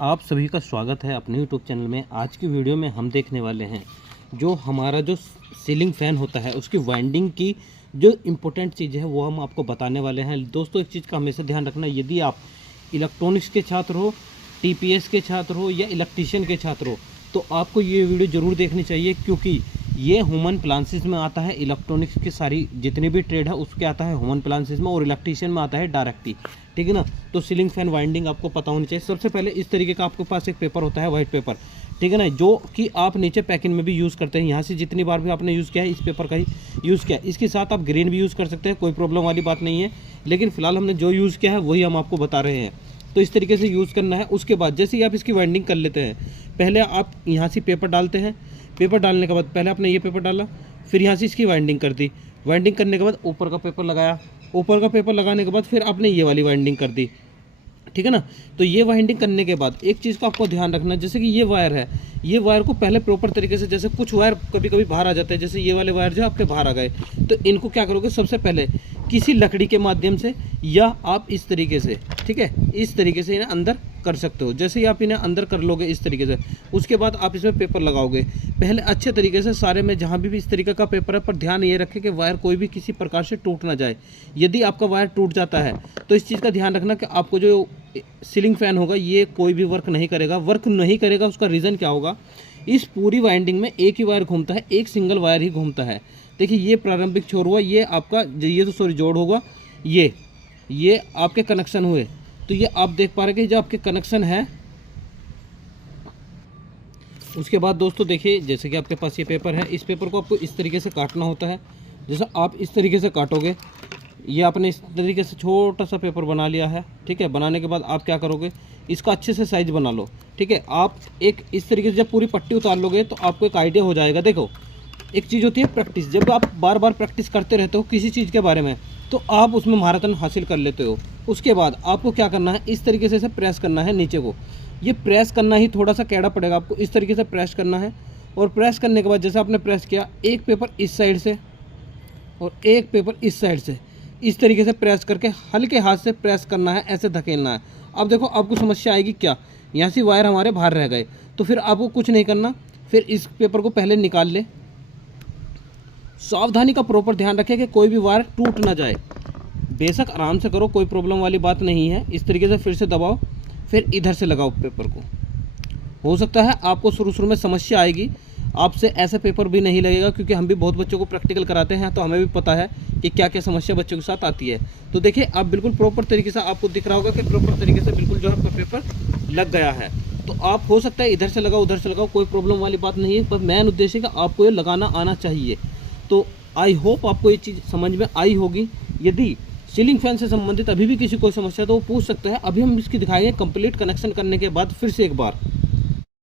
आप सभी का स्वागत है अपने यूट्यूब चैनल में। आज की वीडियो में हम देखने वाले हैं जो हमारा जो सीलिंग फ़ैन होता है उसकी वाइंडिंग की जो इम्पोर्टेंट चीज़ है वो हम आपको बताने वाले हैं। दोस्तों, एक चीज़ का हमेशा ध्यान रखना, यदि आप इलेक्ट्रॉनिक्स के छात्र हो, टीपीएस के छात्र हो या इलेक्ट्रीशियन के छात्र हो तो आपको ये वीडियो ज़रूर देखनी चाहिए, क्योंकि ये ह्यूमन अप्लायंसेस में आता है। इलेक्ट्रॉनिक्स की सारी जितनी भी ट्रेड है उसके आता है ह्यूमन अप्लायंसेस में, और इलेक्ट्रीशियन में आता है डायरेक्टली। ठीक है ना। तो सीलिंग फैन वाइंडिंग आपको पता होनी चाहिए। सबसे पहले इस तरीके का आपके पास एक पेपर होता है, वाइट पेपर, ठीक है ना, जो कि आप नीचे पैकिंग में भी यूज़ करते हैं। यहाँ से जितनी बार भी आपने यूज़ किया है इस पेपर का ही यूज़ किया है। इसके साथ आप ग्रीन भी यूज़ कर सकते हैं, कोई प्रॉब्लम वाली बात नहीं है, लेकिन फिलहाल हमने जो यूज़ किया है वही हम आपको बता रहे हैं। तो इस तरीके से यूज़ करना है। उसके बाद जैसे ही आप इसकी वाइंडिंग कर लेते हैं, पहले आप यहाँ से पेपर डालते हैं। पेपर डालने के बाद पहले आपने ये पेपर डाला, फिर यहाँ से इसकी वाइंडिंग कर दी। वाइंडिंग करने के बाद ऊपर का पेपर लगाया। ऊपर का पेपर लगाने के बाद फिर आपने ये वाली वाइंडिंग कर दी, ठीक है ना। तो ये वाइंडिंग करने के बाद एक चीज़ का आपको ध्यान रखना, जैसे कि ये वायर है, ये वायर को पहले प्रॉपर तरीके से, जैसे कुछ वायर कभी कभी बाहर आ जाते हैं, जैसे ये वाले वायर जो आपके बाहर आ गए, तो इनको क्या करोगे, सबसे पहले किसी लकड़ी के माध्यम से या आप इस तरीके से, ठीक है, इस तरीके से इन्हें अंदर कर सकते हो। जैसे ही आप इन्हें अंदर कर लोगे इस तरीके से, उसके बाद आप इसमें पेपर लगाओगे। पहले अच्छे तरीके से सारे में जहाँ भी इस तरीके का पेपर है, पर ध्यान ये रखें कि वायर कोई भी किसी प्रकार से टूट ना जाए। यदि आपका वायर टूट जाता है तो इस चीज़ का ध्यान रखना कि आपको जो सीलिंग फैन होगा ये कोई भी वर्क नहीं करेगा। वर्क नहीं करेगा उसका रीज़न क्या होगा, इस पूरी वाइंडिंग में एक ही वायर घूमता है, एक सिंगल वायर ही घूमता है। देखिए, ये प्रारंभिक छोर हुआ, ये आपका ये तो सॉरी जोड़ होगा, ये आपके कनेक्शन हुए। तो ये आप देख पा रहे हैं कि जो आपके कनेक्शन है। उसके बाद दोस्तों देखिए, जैसे कि आपके पास ये पेपर है, इस पेपर को आपको इस तरीके से काटना होता है। जैसे आप इस तरीके से काटोगे, ये आपने इस तरीके से छोटा सा पेपर बना लिया है, ठीक है। बनाने के बाद आप क्या करोगे, इसका अच्छे से साइज बना लो, ठीक है। आप एक इस तरीके से जब पूरी पट्टी उतार लोगे तो आपको एक आइडिया हो जाएगा। देखो, एक चीज़ होती है प्रैक्टिस, जब आप बार बार प्रैक्टिस करते रहते हो किसी चीज़ के बारे में तो आप उसमें महारत हासिल कर लेते हो। उसके बाद आपको क्या करना है, इस तरीके से प्रेस करना है नीचे को। ये प्रेस करना ही थोड़ा सा कैड़ा पड़ेगा आपको, इस तरीके से प्रेस करना है। और प्रेस करने के बाद जैसे आपने प्रेस किया, एक पेपर इस साइड से और एक पेपर इस साइड से, इस तरीके से प्रेस करके हल्के हाथ से प्रेस करना है, ऐसे धकेलना है। अब देखो आपको समस्या आएगी क्या, यहाँ से वायर हमारे बाहर रह गए, तो फिर आपको कुछ नहीं करना, फिर इस पेपर को पहले निकाल ले। सावधानी का प्रॉपर ध्यान रखें कि कोई भी वायर टूट ना जाए। बेशक आराम से करो, कोई प्रॉब्लम वाली बात नहीं है। इस तरीके से फिर से दबाओ, फिर इधर से लगाओ पेपर को। हो सकता है आपको शुरू में समस्या आएगी, आपसे ऐसा पेपर भी नहीं लगेगा, क्योंकि हम भी बहुत बच्चों को प्रैक्टिकल कराते हैं तो हमें भी पता है कि क्या क्या समस्या बच्चों के साथ आती है। तो देखिए, आप बिल्कुल प्रॉपर तरीके से आपको दिख रहा होगा कि प्रॉपर तरीके से बिल्कुल जो आपका पेपर लग गया है। तो आप हो सकता है इधर से लगाओ उधर से लगाओ, कोई प्रॉब्लम वाली बात नहीं है, पर मेन उद्देश्य का आपको ये लगाना आना चाहिए। तो आई होप आपको ये चीज़ समझ में आई होगी। यदि सीलिंग फैन से संबंधित अभी भी किसी को समस्या तो वो पूछ सकता है। अभी हम इसकी दिखाएंगे कंप्लीट कनेक्शन करने के बाद फिर से एक बार।